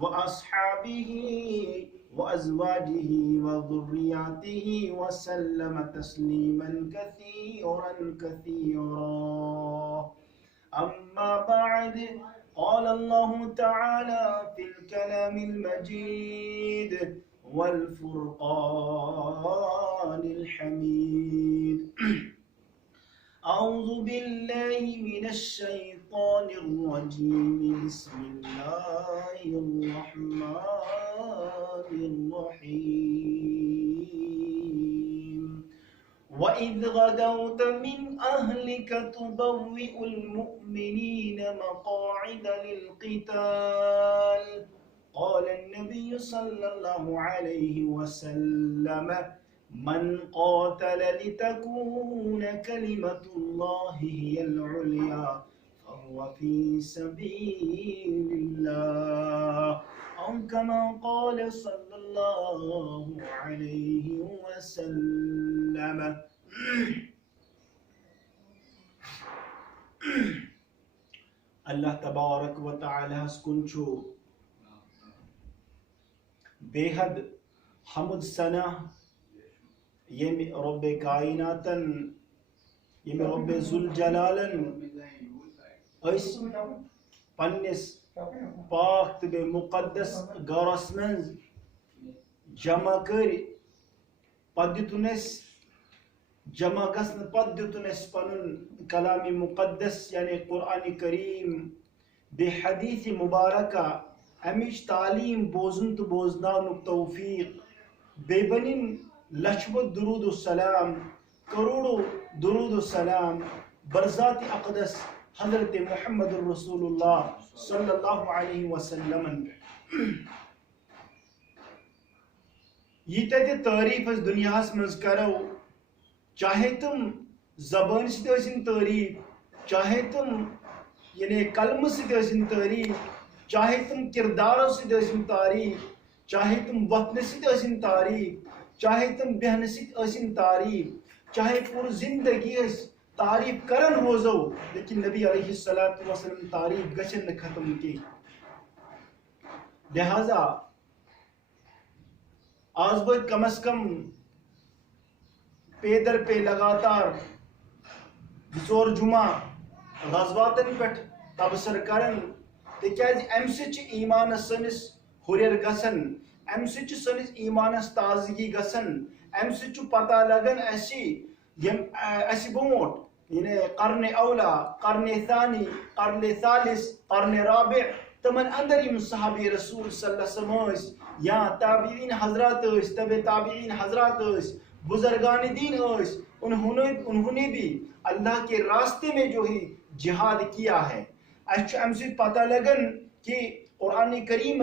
وأصحابه وأزواجه وذرياته وسلم تسليما كثيرا كثيرا. أما بعد، قال الله تعالى في الكلام المجيد والفرقان الحميد. أعوذ بالله من الشيطان الرجيم. بسم الله الرحمن الرحيم. وإذ غدوت من أهلك تبوئ المؤمنين مقاعد للقتال. قال النبي صلى الله عليه وسلم: من قاتل لتكون كلمة الله هي العليا فهو في سبيل الله، أو كما قال صلى الله عليه وسلم. اللہ تبارک و تعالی کنچو بے حد حمد ثنا یم رب کائناتن یم رب ذوالجلالن اس پنس پاک تبے مقدس گورس من جمع کر پدتنس جمع گسن پدتنس پنن کلام مقدس یعنی قرآن کریم بے حدیث مبارکہ امیش تعلیم بوزن تو بوزنانک توفیق بے بنن لچبت درود السلام کروڑو درود السلام برذات اقدس حضرت محمد الرسول اللہ صلی اللہ علیہ وسلم. یہ تے تعریف اس دنیا مز کرو، چاہے تم زبان سے تعریف، چاہے تم یعنی کلم سے تعریف، چاہے تم کردار سے تعریف، چاہے تم وطن سے تعریف، چاہے تم بہن ست تعریف، چاہے پور زندگی تعریف کرن روزو، لیکن نبی علیہ السلام تعریف گچن ختم کی. لہذا آز بہت کم از کم پیدر پہ لگاتار بزور جمعہ غزواتن پٹ تبصر کرن تکیاز ام سچ ایمان سنس ہوریر گسن، ام سچ سنس ایمانس تازگی گسن، ام سچ پتہ لگن اسی بونٹ یعنی قرن اولا، قرن ثانی، قرن ثالث، قرن رابع تمن اندر یم صحابی رسول صلی اللہ علیہ وسلم یا تابعین حضرات تبع تابعین حضرات بزرگان دین انہوں نے بھی اللہ کے راستے میں جو ہی جہاد کیا ہے. اچھا ام سے پتہ لگن کہ قرآن کریم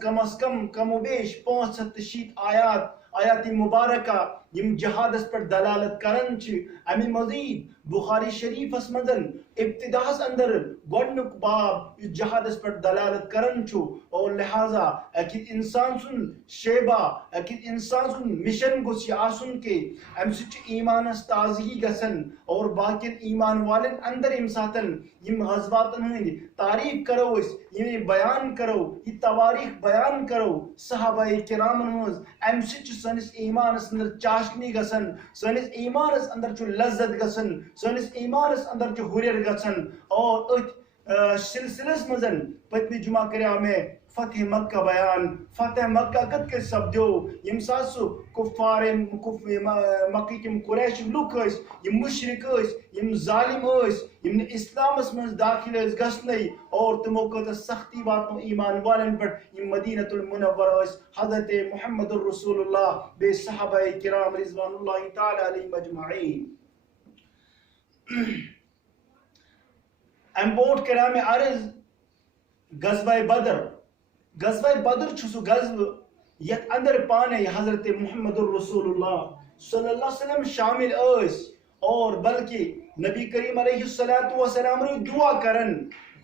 کم از کم و بیش 500 آیات مبارکہ یم جہادس پر دلالت کرن چھ. امی مزید بخاری شریف مندن ابتداس اندر گوڑنک باب جہادس پر دلالت کرن چھو، اور لہذا اکید انسان سن شیبہ، اکید انسان سن مشن گوس یہ آسن کے ام سچ ایمانس تازگی گسن اور باقی ایمان والن اندر امساتن یم غزواتن ہند تعریف کرو، اس یم بیان کرو، یہ تواریخ بیان کرو صحابہ کرامن ہز ام سچ سنس ایمانس اندر چاشنی گسن، سنس ایمانس اندر چھ لذت گسن، سنس ایمانس اندر چھ ہوریر گسن. اور سلسلس مزن پتنی جمعہ کریا میں فتح مکہ بیان، فتح مکہ کت کے سبدیو یم ساسو کفار مکی کم قریش لوک اس، یم مشرک اس، یم ظالم اس، یم اسلام اس من داخل اس گسنی اور تمو کت سختی واتنو ایمان والن پر یم مدینہ المنور اس حضرت محمد الرسول اللہ بے صحابہ کرام رضوان اللہ تعالی علیہ مجمعین. امبوٹ کرام عرض غزوہ بدر. غزوہ بدر چھو سو غزو یت اندر پانے حضرت محمد الرسول اللہ صلی اللہ علیہ وسلم شامل اس، اور بلکہ نبی کریم علیہ السلام رو دعا کرن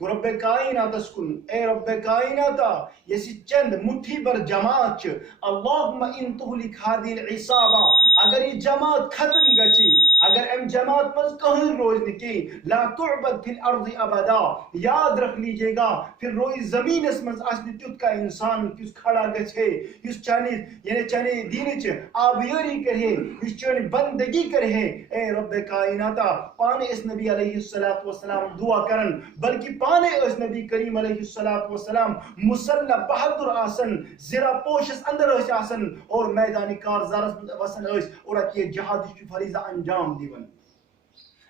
رب کائنات اسکن، اے رب کائناتا یسی چند مٹھی بر جماعت چھ، اللہم ان تہلک ہادی العصابہ، اگر یہ جماعت ختم گچی اگر ام جماعت مز کہیں روز نکی لا تعبد فی الارض ابدا یاد رکھ لیجئے گا پھر روئی زمین اس مز اصلی تیت کا انسان کس کھڑا گچھے کس چانی یعنی چانی دین چ آبیاری کرے کس چانی بندگی کرے اے رب کائناتا پانے اس نبی علیہ السلام دعا کرن بلکہ پانے اس نبی کریم علیہ السلام مسلح بہادر آسن زرا پوشس اندر اس آسن اور میدانی کار زارس وسن اس اور یہ جہاد کی فریضہ انجام دیون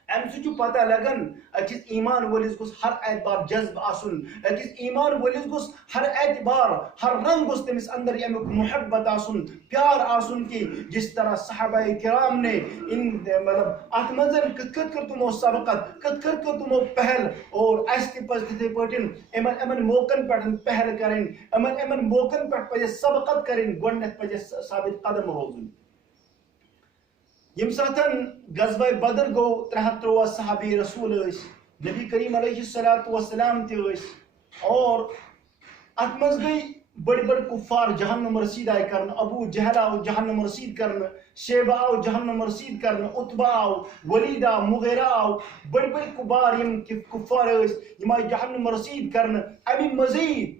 ام سو پتہ لگن اکس ایمان ولس گوس ہر اعتبار جذب آسن اکس ایمان ولس گوس ہر اعتبار ہر رنگ گوس تمس اندر امیک محبت آسن پیار آسن کی جس طرح صحابہ کرام نے ان مطلب ات منزن کت کر تمو سبقت کت کر تمو پہل اور اس کی پس تھے پٹن امن موقعن پٹن پہل کرن امن موقعن پٹ پجے سبقت کرن گونت پجے ثابت قدم روزن یم ساتن غزوہ بدر گو 73 صحابی رسول اس نبی کریم علیہ السلام تی اس اور اتمز گئی بڑی بڑی کفار جہنم رسید آئے کرن ابو جہل آو جہنم رسید کرن شیبہ آو جہنم رسید کرن عتبہ آو ولید آو مغیرہ آو بڑی بڑی کبار یم کفار اس یم آئی جہنم رسید کرن امی مزید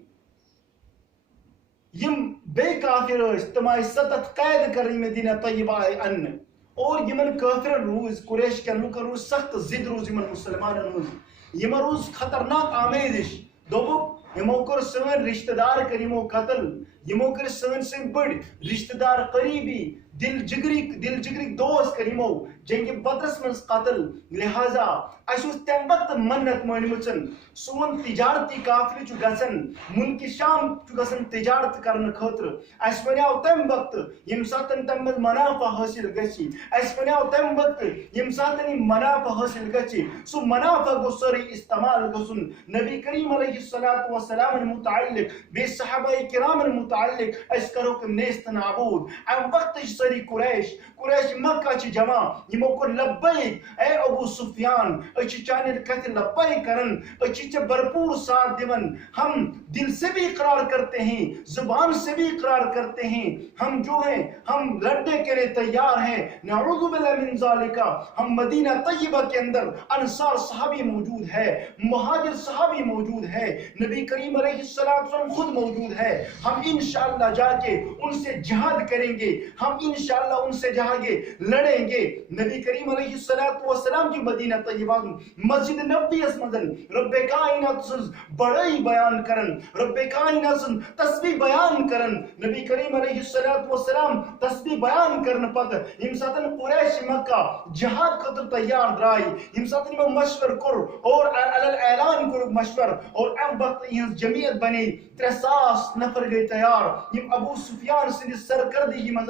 یم بے کافر اس تمہائی ستت قید کرنی مدینہ طیبہ آئے ان اور یمن کافر روز قریش کے لوک روز سخت ضد روز یمن مسلمان روز یمن روز خطرناک آمیدش دوبو یمو کر سن رشتہ دار کر یمو قتل یمو کر سن بڑ رشتہ دار قریبی دل جگری دوست کر یمو جنگ بدرس من قتل لہذا اس تم وقت منت مانمچن سون تجارتی قافلہ چھ گژھن ملک شام چھ گژھن تجارت کرن خاطر اس ونیاو تم وقت یم ساتن تم منافع حاصل گژھی اس ونیاو تم وقت یم ساتن منافع حاصل گژھی سو منافع گو سری استعمال گژھن نبی کریم علیہ السلام متعلق بے صحابہ کرام متعلق اس کرو کہ نیست نابود ام وقت سری قریش مکہ چھ جمع یمو کو لبیک اے ابو سفیان اچھی چاند کہتے لبیک کرن اچھی چھ بھرپور ساتھ دیون ہم دل سے بھی اقرار کرتے ہیں زبان سے بھی اقرار کرتے ہیں ہم جو ہیں ہم لڑنے کے لیے تیار ہیں نعوذ باللہ من ذالکا ہم مدینہ طیبہ کے اندر انصار صحابی موجود ہے مہاجر صحابی موجود ہے نبی کریم علیہ السلام خود موجود ہے ہم انشاءاللہ جا کے ان سے جہاد کریں گے ہم انشاءاللہ ان سے جا کے لڑیں گے نبی کریم علیہ السلام کی مدینہ طیبہ مسجد نبی اس مدن رب کائنات سن بڑائی بیان کرن رب کائنات سن تسبیح بیان کرن نبی کریم علیہ السلام تسبیح بیان کرن پتہ یم ساتن قریش مکہ جہاد خطر تیار درائی یم ساتن میں مشور کر اور اعلان کر مشور اور ام وقت یہ جمعیت بنی 300 نفر گئی تیار یم ابو سفیان سن سرکردگی مز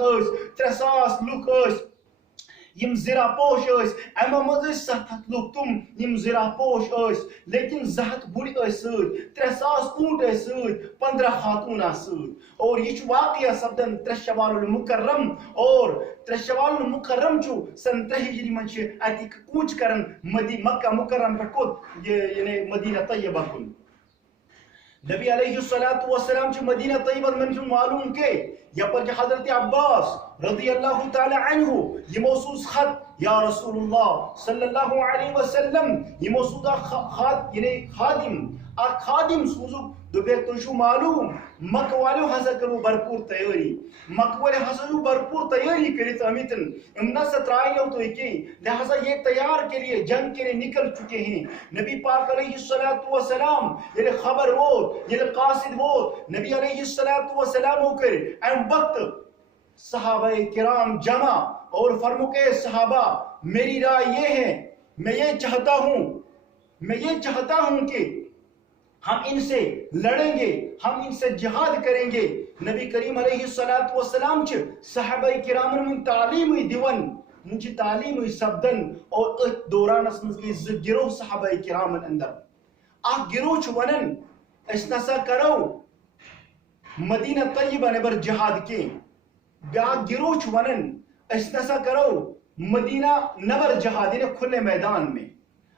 300 لوک یم زرا پوش اس اما مز 7 لوک تم یم زرا پوش اس لیکن زہت بڑی اس 300 اونٹ اس 15 خاتون اس اور یہ واقعہ سبدن 3 شوال المکرم اور 3 شوال المکرم چو سن 3 ہجری منچ اتی کوچ کرن مکہ مکرم پر کود یعنی مدینہ طیبہ کن نبی علیہ السلام چھ مدینہ طیبہ من کیوں معلوم کے یا پر حضرت عباس رضی اللہ تعالی عنہ یہ موصوص خط یا رسول اللہ صلی اللہ علیہ وسلم یہ موصوص یعنی خادم سوزو دوبے تو شو معلوم مکہ والو ہسا کرو بھرپور تیاری مکہ والے ہسا جو بھرپور تیاری کری تامیتن امنا سترائیو تو کی لہذا یہ تیار کے لیے جنگ کے لیے نکل چکے ہیں نبی پاک علیہ السلام یہ خبر ووت یہ قاصد ووت نبی علیہ السلام ہو کر ام وقت صحابہ کرام جمع اور فرمو کے صحابہ میری رائے یہ ہے میں یہ چاہتا ہوں کہ ہم ان سے لڑیں گے ہم ان سے جہاد کریں گے نبی کریم علیہ السلام چھ صحابہ کرام من تعلیم دیون مجھے تعلیم سبدن اور دوران اسمز کی گروہ صحابہ کرام اندر گروہ چھ ونن اس نسا کرو مدینہ طیبہ نبر جہاد کے گروہ چھ ونن اس نسا کرو مدینہ نبر جہاد کھلے میدان میں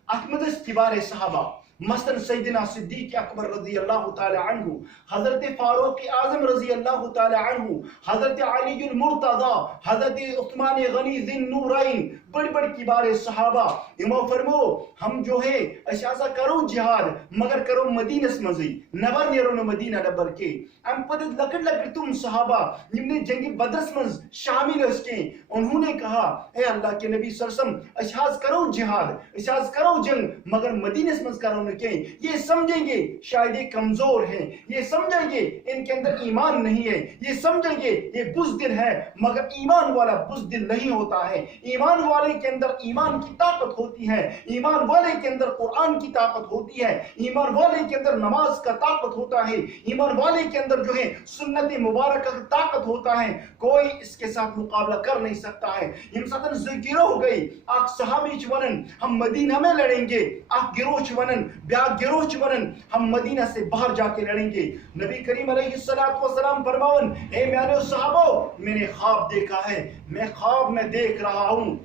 احمد کبار صحابہ مثلا سیدنا صدیق اکبر رضی اللہ تعالی عنہ، حضرت فاروق اعظم رضی اللہ تعالی عنہ، حضرت علی المرتضی، حضرت عثمان غنی ذی النورین، بڑی بڑی کبار صحابہ یمو فرمو ہم جو ہے اس آسا کرو جہاد مگر کرو مدینس مزی نبر نیرون مدینہ نبر کے ام پتہ لکڑ لکڑ تم صحابہ جن نے جنگ بدرس مز شامل اس کے انہوں نے کہا اے اللہ کے نبی صلی اللہ علیہ وسلم اشہاز کرو جہاد اشہاز کرو جنگ مگر مدینس مز کرو نہ کہ یہ سمجھیں گے شاید یہ کمزور ہیں، یہ سمجھیں گے ان کے اندر ایمان نہیں ہے، یہ سمجھیں گے یہ بزدل ہے، مگر ایمان والا بزدل نہیں ہوتا ہے، ایمان والے کے اندر ایمان کی طاقت ہوتی ہے، ایمان والے کے اندر قرآن کی طاقت ہوتی ہے، ایمان والے کے اندر نماز کا طاقت ہوتا ہے، ایمان والے کے اندر جو ہے سنت مبارکہ کی طاقت ہوتا ہے، کوئی اس کے ساتھ مقابلہ کر نہیں سکتا ہے۔ یم ساتن ذکر ہو گئی اک صحابی چ ونن ہم مدینہ میں لڑیں گے، اک گروہ چ ونن بیا گروہ چ ونن ہم مدینہ سے باہر جا کے لڑیں گے۔ نبی کریم علیہ السلام فرماون اے میرے صحابہ میں نے خواب دیکھا ہے، میں خواب میں دیکھ رہا ہوں،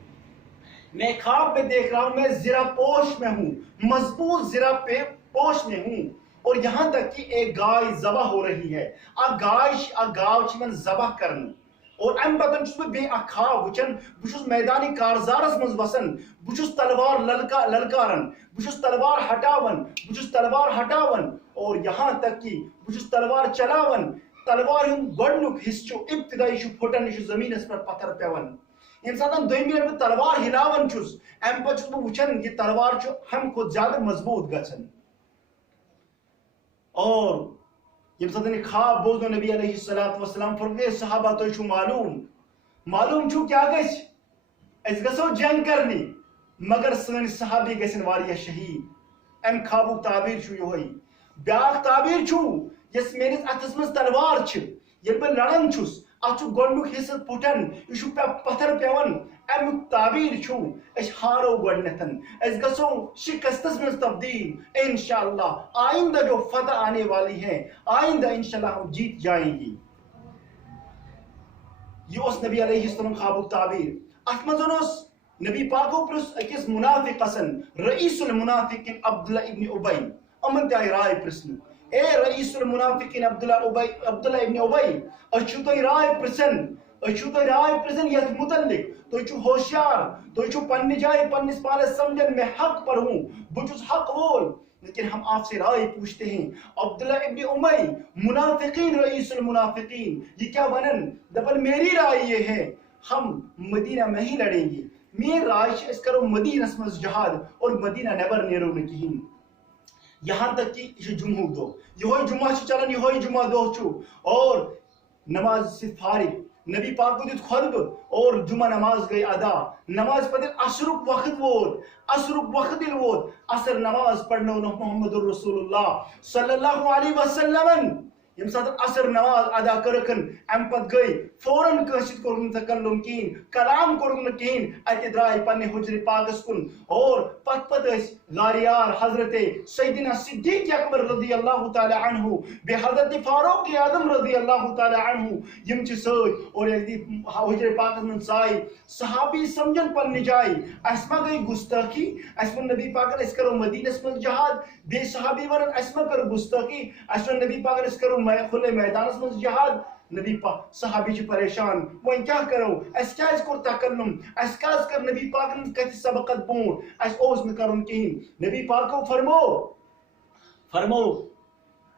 میں خواب میں دیکھ رہا ہوں میں زرہ پوش میں ہوں، مضبوط زرہ پوش میں ہوں، اور یہاں تک کہ ایک گائے ذبح ہو رہی ہے، گاو من ذبح کرن اور ام پتن چھس بے خواب وچن بچس میدانی کارزارس مز وسن بچس تلوار للکارن بچس تلوار ہٹاون اور یہاں تک کہ بچس تلوار چلاون تلوار ہن گڈنک حصہ ابتدائی چھ پھٹن چھ زمینس پر پتھر پیون انسان دویمی ییٚلہِ بہٕ تلوار ہلاون چھُس ام پتہٕ چھُس بہٕ وٕچھان یہ تلوار چھُ ہم کھۄتہٕ زیادٕ مضبوط گژھان اور یم ساتن خواب بوزنو نبی علیہ السلام فرمایا صحابہ تو چھو معلوم چھو کیا گژھِ اس گژھو جنگ کرنی مگر سن صحابی گژھن واریاہ شہید ام خوابُک تعبیر چھو یہوے بیاکھ تعبیر چھو یس میٲنِس اتھس منٛز تلوار چھِ ییٚلہِ بہٕ لڑان چھُس اتھ چھُ گۄڈنیُک حصہٕ پھُٹان یہِ چھُ پتھر پیوان امیُک تعبیر چھُ أسۍ ہارو گۄڈنیتھن أسۍ گژھو شکستس منٛز تبدیل انشاءاللہ آئندہ جو فتح آنے والی ہے آئندہ انشاءاللہ ہم جیت جائیں گے۔ یہ اس نبی علیہ السلام خوابُک تعبیر اتھ منٛز اوس نبی پاکو پرُژھ أکِس منافقسن رئیس المنافقین عبداللہ ابن ابی یِمن تہِ آیہِ راے پرژھنہٕ اے رئیس المنافقین عبداللہ ابن ابی أسۍ چھِو تۄہہِ راے پرژھان یتھ متعلق تُہۍ چھِو ہوشیار تُہۍ چھِو پننہِ جایہِ پننس پانس سمجھان میں حق پر ہوں بہٕ چھُس حق وول لیکن ہم آپ سے رائے پوچھتے ہیں عبداللہ ابن امی منافقین رئیس المنافقین یہ کیا ونن دپن میری رائے یہ ہے ہم مدینہ میں ہی لڑیں گے میری رائے چھِ أسۍ کرو مدینس منٛز جہاد اور مدینہ نیبر نیرو نہٕ کہیٖنۍ یہاں تک کہ یہ جمعہ دو یہ جمعہ چلان یہ جمعہ دو چھو اور نماز سے فارغ نبی پاک کو دیت خطب اور جمعہ نماز گئی ادا نماز پتہ عصرک وقت ووت عصر نماز پڑھنو محمد الرسول اللہ صلی اللہ علیہ وسلم یم سات عصر نماز ادا کرکن ام پت گئی فوراً کنسیت کورن تکلم کین کلام کورن کین اتہ درائے پنہ حجر پاکس کن اور پت اس غاریار حضرت سیدنا صدیق اکبر رضی اللہ تعالی عنہ بے حضرت فاروق اعظم رضی اللہ تعالی عنہ یم چھ سۭتۍ اور حجر پاکس من سائے صحابی سمجھن پنہ جائے اس ما گئی گستاخی اس من نبی پاکن اس کرو مدینس من جہاد بے صحابی ورن اس ما کرو گستاخی اس من نبی پاکن اس کرو کھلے میدانس مز جہاد نبی پاک صحابی چھ پریشان وۄنۍ کیاہ کرو اس کیاز کوٚر تکلم اس کیاز کر نبی پاکن کتھ سبقت برونٛٹھ اس اوس نہٕ کرُن کہیٖنۍ نبی پاکو فرمو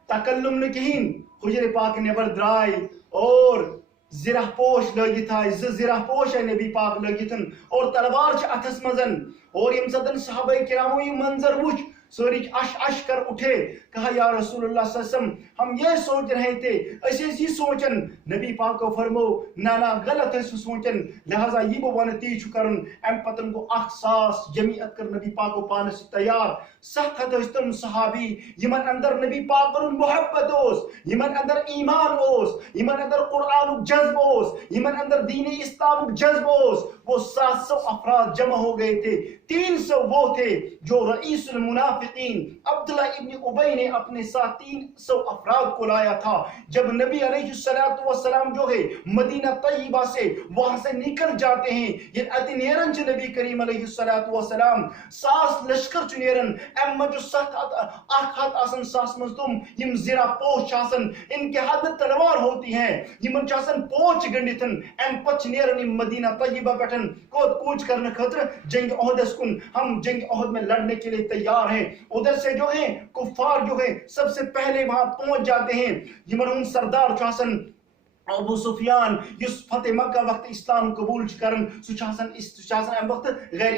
تکلم نہٕ کہیٖنۍ حجر پاک نیبر درائے اور زرہ پوش لگت آئے زرہ پوش ہے نبی پاک لگت اور تلوار چھ اتھس مزن اور یم سدن صحابہ کرامو یہ منظر وچ سوری اش کر اٹھے کہا یا رسول اللہ صلی اللہ علیہ وسلم ہم یہ سوچ رہے تھے ایسے یہ سوچن نبی پاک کو فرمو نانا غلط ہے سوچن لہذا یہ وہ ون تی چھ کرن ام پتن کو اخ ساس جمعیت کر نبی پاک کو پانس سے تیار سخت ہت تم صحابی یمن اندر نبی پاک پر محبت اوس یمن اندر ایمان اوس یمن اندر قرآن جذب اوس یمن اندر دین اسلام جذب اوس وہ 700 افراد جمع ہو گئے تھے 300 وہ تھے جو رئیس المنافقین عبداللہ ابن ابی نے اپنے ساتھ 300 افراد افراد کو لایا تھا. جب نبی علیہ السلام جو ہے مدینہ طیبہ سے وہاں سے نکل جاتے ہیں یہ اتنی نیرن چھ نبی کریم علیہ السلام ساس لشکر چھ نیرن ام جو سخت اخ آسن ساس مزدم یم زیرہ پوچھ آسن ان کے ہاتھ میں تلوار ہوتی ہیں یمن چاسن پوچھ گنڈتن ام پچ نیرن مدینہ طیبہ پٹن کوچ کرنے خطر جنگ احد اسکن ہم جنگ احد میں لڑنے کے لیے تیار ہیں. ادھر سے جو ہیں کفار جو ہے سب سے پہلے وہاں پہنچ جاتے ہیں. یمن ان سردار چاسن ابو سفیان یس فتح مکہ وقت اسلام قبول کرن سچاسن ام وقت غیر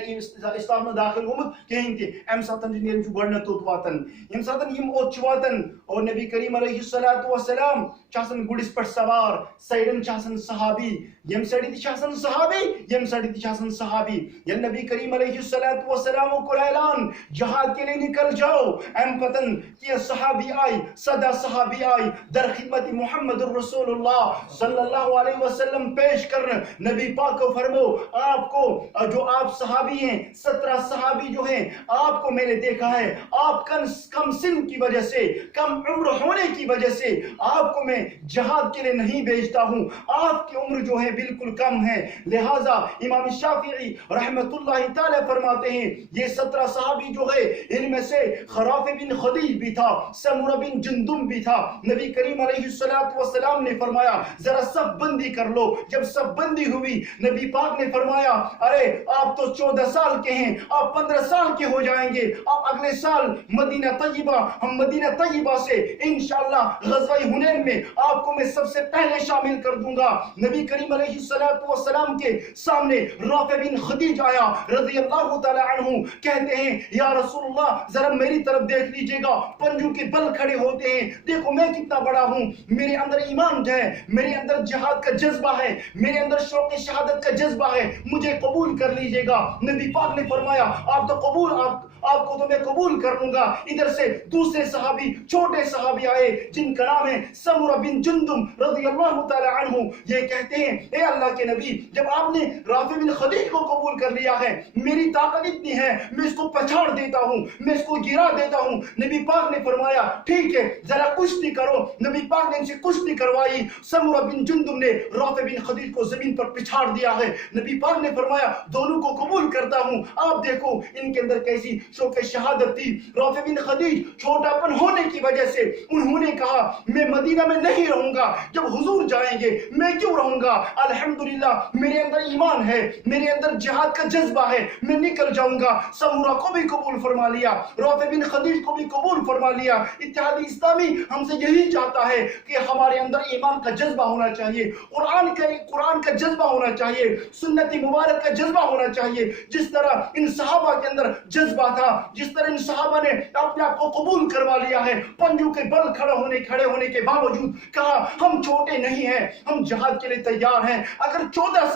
اسلام میں داخل گومت کہیں تھی ام ساتن نیرن گڈنت توت واتن یم ساتن یم اوت واتن اور نبی کریم علیہ السلام چاسن گڈس پر سوار سائڈن چاسن صحابی یم سائڈ تھی چاسن صحابی یم سائڈ تھی چاسن صحابی یا نبی کریم علیہ السلام کو اعلان جہاد کے لیے نکل جاؤ ام پتن کہ صحابی آئی صدا صحابی آئی در خدمت محمد الرسول اللہ صلی اللہ علیہ وسلم پیش کرنا. نبی پاک کو فرمو آپ کو جو آپ صحابی ہیں 17 صحابی جو ہیں آپ کو میں نے دیکھا ہے آپ کم سن کی وجہ سے کم عمر ہونے کی وجہ سے آپ کو میں جہاد کے لیے نہیں بھیجتا ہوں. آپ کی عمر جو ہے بالکل کم ہے. لہٰذا امام شافعی رحمت اللہ تعالی فرماتے ہیں یہ 17 صحابی جو ہے ان میں سے خراف بن خدیج بھی تھا سمرہ بن جندم بھی تھا. نبی کریم علیہ السلام نے فرمایا ذرا سب بندی کر لو. جب سب بندی ہوئی نبی پاک نے فرمایا ارے آپ تو 14 سال کے ہیں آپ 15 سال کے ہو جائیں گے آپ اگلے سال مدینہ طیبہ ہم مدینہ طیبہ سے انشاءاللہ غزوہ حنین میں آپ کو میں سب سے پہلے شامل کر دوں گا. نبی کریم علیہ السلام کے سامنے رافع بن خدیج آیا رضی اللہ تعالی عنہ کہتے ہیں یا رسول اللہ ذرا میری طرف دیکھ لیجئے گا پنجوں کے بل کھڑے ہوتے ہیں دیکھو میں کتنا بڑا ہوں میرے اندر ایمان ہے میرے اندر جہاد کا جذبہ ہے میرے اندر شوق شہادت کا جذبہ ہے مجھے قبول کر لیجئے گا. نبی پاک نے فرمایا آپ کو تو میں قبول کر لوں گا. ادھر سے دوسرے صحابی چھوٹے صحابی آئے جن کا نام ہے سمرہ بن جندم رضی اللہ تعالی عنہ. یہ کہتے ہیں اے اللہ کے نبی جب آپ نے رافع بن خدیج کو قبول کر لیا ہے میری طاقت اتنی ہے میں اس کو پچھاڑ دیتا ہوں میں اس کو گرا دیتا ہوں. نبی پاک نے فرمایا ٹھیک ہے ذرا کشتی کرو. نبی پاک نے ان سے کشتی کروائی. سمرہ بن جندم نے رافع بن خدیج کو زمین پر پچھاڑ دیا ہے. نبی پاک نے فرمایا دونوں کو قبول کرتا ہوں. آپ دیکھو ان کے اندر کیسی شوق شہادت تھی. رافع بن خدیج چھوٹا پن ہونے کی وجہ سے انہوں نے کہا میں مدینہ میں نہیں رہوں گا جب حضور جائیں گے میں کیوں رہوں گا. الحمدللہ میرے اندر ایمان ہے میرے اندر جہاد کا جذبہ ہے میں نکل جاؤں گا. سمرہ کو بھی قبول فرما لیا رافع بن خدیج کو بھی قبول فرما لیا. اتحاد اسلامی ہم سے یہی چاہتا ہے کہ ہمارے اندر ایمان کا جذبہ ہونا چاہیے قرآن کا جذبہ ہونا چاہیے سنت مبارک کا جذبہ ہونا چاہیے. جس طرح ان صحابہ کے اندر جذبہ تھا جس طرح ان صحابہ نے اپنے آپ کو قبول کروا لیا ہے پنجوں کے بل کھڑے ہونے کے باوجود کہا ہم چھوٹے نہیں ہیں ہم جہاد کے لیے تیار ہیں. اگر 14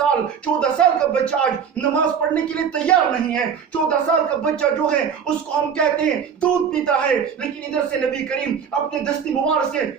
سال کا بچہ آج نماز پڑھنے کے لیے تیار نہیں ہے 14 سال کا بچہ جو ہے اس کو ہم کہتے ہیں دودھ پیتا ہے لیکن ادھر سے نبی کریم اپنے دستی مبارک سے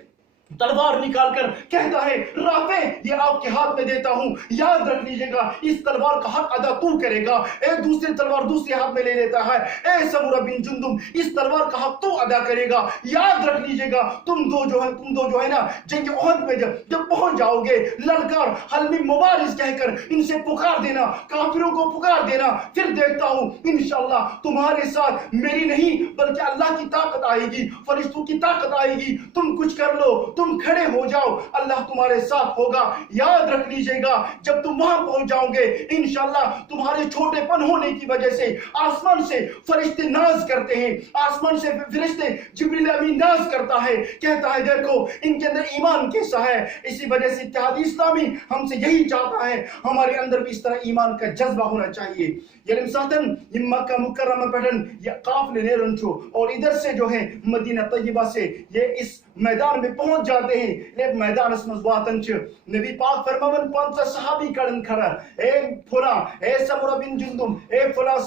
تلوار نکال کر کہتا ہے رافع یہ آپ کے ہاتھ میں دیتا ہوں یاد رکھ لیجئے گا اس تلوار کا حق ادا تو کرے گا. دوسری تلوار دوسرے ہاتھ میں لے لیتا ہے اے سمرہ بن جندم اس تلوار کا حق تو ادا کرے گا. یاد رکھ لیجئے گا تم دو جو ہے نا جنگ احد میں جب پہنچ جاؤ گے للکار حلمی مبارز کہہ کر ان سے پکار دینا کافروں کو پکار دینا پھر دیکھتا ہوں انشاءاللہ تمہارے ساتھ میری نہیں بلکہ اللہ کی طاقت آئے گی فرشتوں کی طاقت آئے گی. تم کچھ کر لو تم کھڑے ہو جاؤ اللہ تمہارے ساتھ ہوگا. یاد رکھ لیجئے گا جب تم وہاں پہنچ جاؤ گے انشاءاللہ تمہارے چھوٹے پن ہونے کی وجہ سے آسمان سے فرشتے ناز کرتے ہیں آسمان سے فرشتے جبریل امین ناز کرتا ہے کہتا ہے دیکھو ان کے اندر ایمان کیسا ہے. اسی وجہ سے اتحاد اسلامی ہم سے یہی چاہتا ہے ہمارے اندر بھی اس طرح ایمان کا جذبہ ہونا چاہیے. یعنی ساتن یہ مکہ مکرمہ پٹن یہ قافلے نیرن چھو اور ادھر سے جو ہے مدینہ طیبہ سے یہ اس میدان میں پہنچ جاتے ہیں. لیک میدان اس مزواتن چھ نبی پاک فرماون 5 صحابی کڑن کھڑا اے فلاں اے سمرہ بن جندم اے فلاں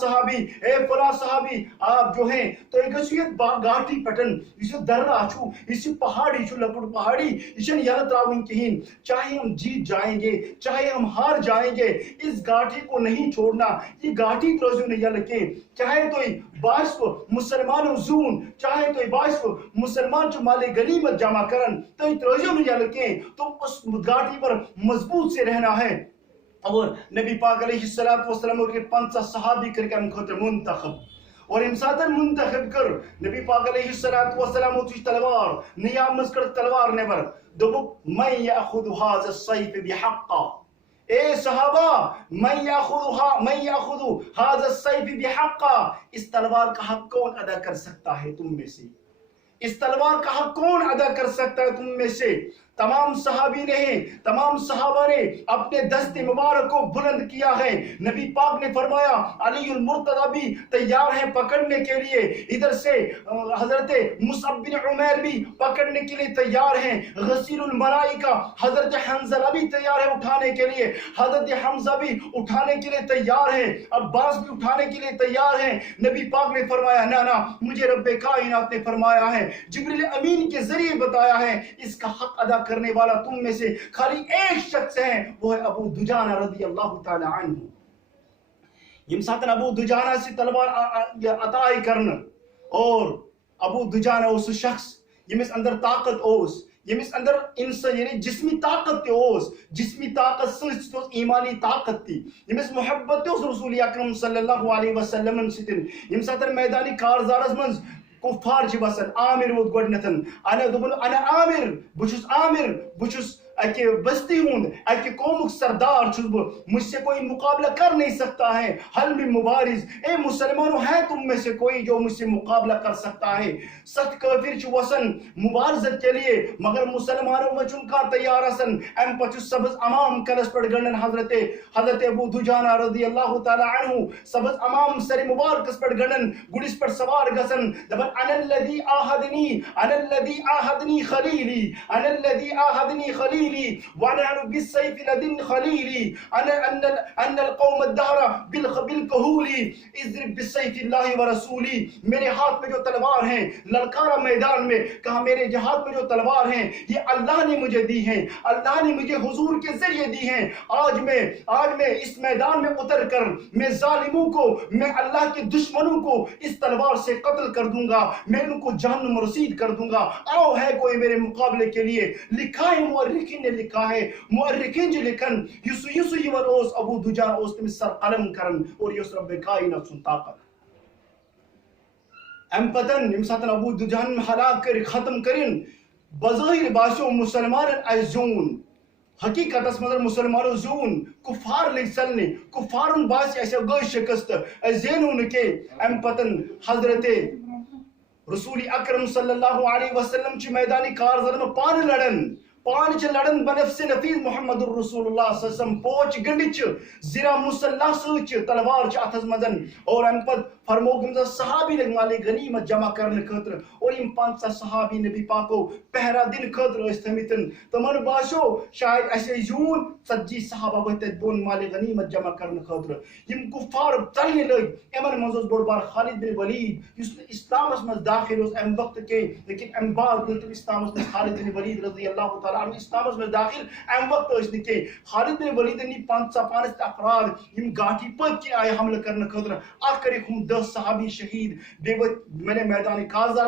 صحابی آپ جو ہیں تو ایک یہ گاٹی پٹن یہ درہ چھو یہ پہاڑی چھو لکڑ پہاڑی یہ یلت راون کہیں چاہے ہم جیت جائیں گے چاہے ہم ہار جائیں گے اس گاٹی کو نہیں چھوڑنا. یہ گاٹی تو نہیں یلکے چاہے تو باعث کو مسلمانوں زون چاہے تو باعث کو مسلمان جو مال غنیمت جمع کرن تو تروجو نہیں لکیں تو اس گاٹی پر مضبوط سے رہنا ہے. اور نبی پاک علیہ السلام کے 50 صحابی کر کے خطر منتخب اور امساتر منتخب کر نبی پاک علیہ السلام چیز تلوار نیامز کر تلوار نبر دوبک من یأخذ هذا السیف بحقا اے صحابہ من یأخذ هذا السیف بحقا اس تلوار کا حق کون ادا کر سکتا ہے تم میں سے اس تلوار کا حق کون ادا کر سکتا ہے تم میں سے تمام صحابی نے تمام صحابہ نے اپنے دست مبارک کو بلند کیا ہے. نبی پاک نے فرمایا علی المرتضی بھی تیار ہیں پکڑنے کے لیے ادھر سے حضرت مصعب بن عمیر بھی پکڑنے کے لیے تیار ہیں غسیل الملائکہ حضرت حنظلہ بھی تیار ہے اٹھانے کے لیے حضرت حمزہ بھی اٹھانے کے لیے تیار ہیں عباس بھی اٹھانے کے لیے تیار ہیں. نبی پاک نے فرمایا نا مجھے رب کائنات نے فرمایا ہے جبریل امین کے ذریعے بتایا ہے اس کا حق ادا کرنے والا تم میں سے خالی ایک شخص ہے وہ ہے ابو دجانہ رضی اللہ تعالی عنہ. یم ساتن ابو دجانہ سے تلوار عطائی کرنا اور ابو دجانہ اس شخص یمس اندر طاقت اوس یمس اندر انسان یعنی جسمی طاقت تے اوس جسمی طاقت سچ تو ایمانی طاقت تھی یمس محبت تے رسول اکرم صلی اللہ علیہ وسلم ستن یم ساتن میدانی کارزارس منز کفار چھ بسن عامر ووت گۄڈنیتھن انا عامر بچھس اکہ بستی ہوں اکہ قومک سردار چھس بہ مجھ سے کوئی مقابلہ کر نہیں سکتا ہے حل میں مبارز اے مسلمانوں ہے تم میں سے کوئی جو مجھ سے مقابلہ کر سکتا ہے. سخت کافر چھ وسن مبارزت کے لیے مگر مسلمانوں میں چنکا تیار اسن ام پچ سبز امام کلس پڑ گنن حضرت ابو دجانہ رضی اللہ تعالی عنہ سبز امام سر مبارکس پڑ گنن گڑس پر سوار گسن دبن انا الذي آهدني خليلي ونحن بالسيف لدن خليلي ان القوم الدهر بالكهول اضرب بالسيف الله ورسولي. میرے ہاتھ میں جو تلوار ہیں للکارا میدان میں کہا میرے ہاتھ میں جو تلوار ہیں یہ اللہ نے مجھے دی ہیں اللہ نے مجھے حضور کے ذریعے دی ہیں. آج میں اس میدان میں اتر کر میں ظالموں کو میں اللہ کے دشمنوں کو اس تلوار سے قتل کر دوں گا میں ان کو جہنم رسید کر دوں گا. آؤ ہے کوئی میرے مقابلے کے لیے. لکھا ہے مورخین نے لکھا ہے مورخین جو لکھن یسو یور اوس ابو دجانہ اوس تم سر قلم کرن اور یس رب کائنات سن طاقت ام پتن یم ساتن ابو دجانہ ہلاک کر ختم کرن بظاہر باسیو مسلمان ایزون حقیقت اس مدر مسلمانوں زون کفار لگ سلنے کفارن باسی ایسے گئی شکست زینون کے ام پتن حضرت رسول اکرم صلی اللہ علیہ وسلم چی میدانی کارزر میں پان چھ لڑن بنفس نفیس محمد الرسول اللہ صلی اللہ علیہ وسلم پوچ گنڈچ زیرا مسلح سوچ تلوار چھ اتھز مدن اور ام پت فرموگ ہمزا صحابی لگ مالی غنیمت جمع کرنے خطر اور ام 500 صحابی نبی پاکو پہرا دن خطر استمیتن تمن باشو شاید ایسے یون 70 صحابہ بہتے بون مالی غنیمت جمع کرنے خطر یم کفار چلنے لگ امن منزوز بڑ بار خالد بن ولید یس اسلام اس میں داخل اس ام وقت کے لیکن ام بعد اسلام اس میں خالد بن ولید رضی اللہ تعالی عنہ اسلام میں داخل ام وقت اس نے خالد بن ولید نے 500 افراد یم گاٹی پر کی آئے حملہ کرنے خطر آخر ہم 10 صحابی شہید میں نے میدان کارزار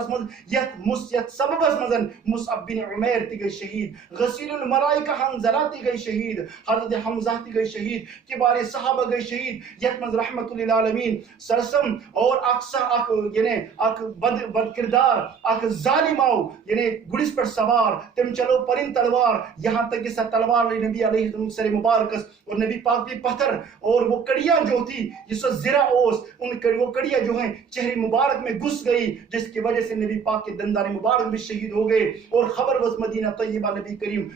یت سبب مزن مصعب بن عمیر تی گئی شہید غسیل الملائکہ حنظلہ تی گئی شہید حضرت حمزہ تی گئی شہید کبار صحابہ گئی شہید یت مز رحمت للعالمین سرسم اور یعنی بد کردار اک ظالم آؤ یعنی گڑس پر سوار تم چلو پرن تلوار یہاں تک کہ تلوار نبی علیہ السلام سر مبارکس اور نبی پاک بھی پتھر اور وہ کڑیاں جو تھی جس وقت زرا اوس ان وہ کڑیاں جو ہیں چہرے مبارک میں گھس گئی جس کی وجہ سے نبی پاک کے دندان مبارک بھی شہید ہو گئے اور خبر وز مدینہ طیبہ نبی کریم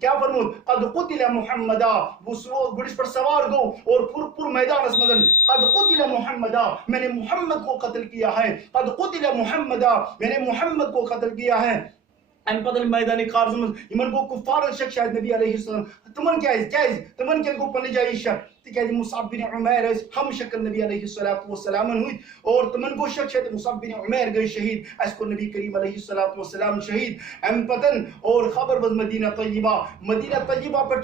کیا فرمود قد قتل محمدہ وہ گڑس پر سوار گو اور پور میدان اس مدن قد قتل محمدہ میں نے محمد کو قتل کیا ہے قد قتل محمدہ میں نے محمد کو قتل کیا ہے ام پتن میدانی کارز من یمن کو کفار شک شاید نبی علیہ السلام تمن کیا کو پنی جائی شک تکیازِ مصعب بن عمیر ہم شکل نبی علیہ الصلوۃ والسلام ہوئی اور تمن گو شک ہے مصعب بن عمیر گئی شہید اس کو نبی کریم علیہ الصلوۃ والسلام شہید ام پتن اور خبر بز مدینہ طیبہ پر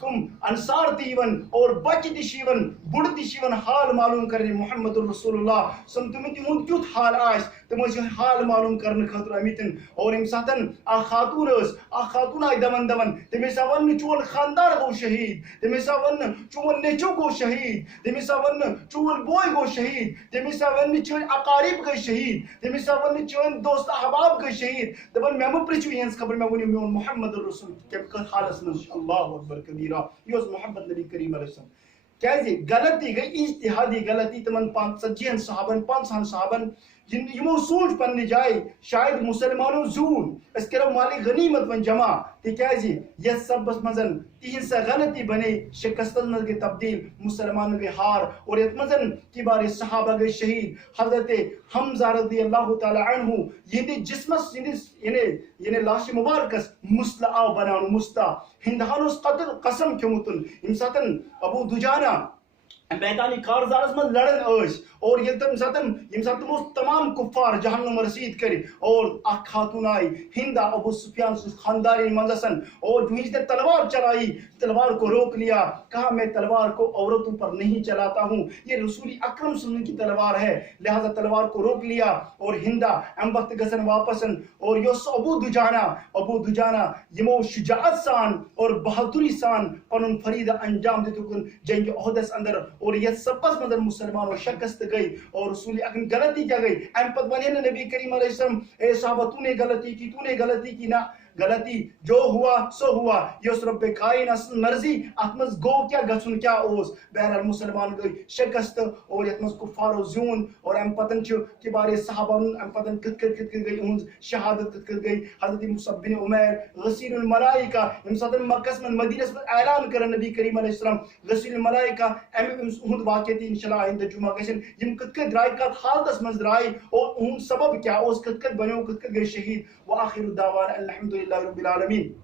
تم انصار تیون اور بچ تشیون بڑ تشیون حال معلوم کرنے محمد رسول اللہ سم تم تہند کیت حال آس تم حال معلوم کرنے خاطر آمتن اور ام ساتن خاتون آئی دمن تمس ون چون خاندار گو شہید تمس ون چون نیچو گو شہید تمس ون چون بوئے گو شہید تمس ون چون اقارب گئی شہید تمس ون چون دوست احباب گئی شہید دپن مے پرچو یہ خبر مے ون میون محمد رسول کم حالس من اللہ اکبر کبیرہ یہ محمد نبی کریم علیہ السلام کیازِ غلطی گئی اجتہادی غلطی تمن 50 صحابن 50 صحابن یمو سوچ پنہ جائے شاید مسلمانوں زون اس کرو مالی غنیمت ون جمع تکیازِ یس سبس مزن تہن سا غلطی بنے شکستن مز گئی تبدیل مسلمان گئی ہار اور یت مزن کبار صحابہ گئی شہید حضرت حمزہ رضی اللہ تعالی عنہ یہ جسمس یعنی لاش مبارکس مسلح آو بنانو مستا ہندہانوس قتل قسم کھیومتن یم ساتن ابو دجانہ میدانی کارزارس من لڑن اور یم ساتن تمام کفار جہنم رسید کر اور اخ خاتون آئی ہندا ابو سفیان خانداری منزسن اور جو نے تلوار چلائی تلوار کو روک لیا کہا میں تلوار کو عورتوں پر نہیں چلاتا ہوں یہ رسول اکرم صلی اللہ علیہ وسلم کی تلوار ہے لہذا تلوار کو روک لیا اور ہندا ام وقت گسن واپسن اور یوس ابو دجانہ یمو شجاعت سان اور بہادری سان پنن فریضہ انجام دتکن جنگ احدس اندر اور یہ سپس مدر مسلمان شکست گئی اور رسول اکرم غلطی کیا گئی ام پت ون نبی کریم علیہ السلام اے صحابہ تو نے غلطی کی نا غلطی جو ہوا سو ہوا یہ رب کائنات مرضی اتمز گو کیا گھن کیا بہرحال مسلمان گئی شکست اور یتمز کفار زیون اور ام پتن کبار صحابہ ام پتن کت گئی اہز شہادت کت گئی حضرت مصعب بن عمیر غسیل الملائکہ ام ساتن مکس من مدینہ من اعلان کرن نبی کریم علیہ السلام غسیل الملائکہ اہد واقع تھی انشاءاللہ آئندہ جمعہ گژھن یم کت درائے کت حالتس من درائے اور اہد سبب کیا کت بنو کت گئی شہید وآخر دعوانا الحمد لله رب العالمين.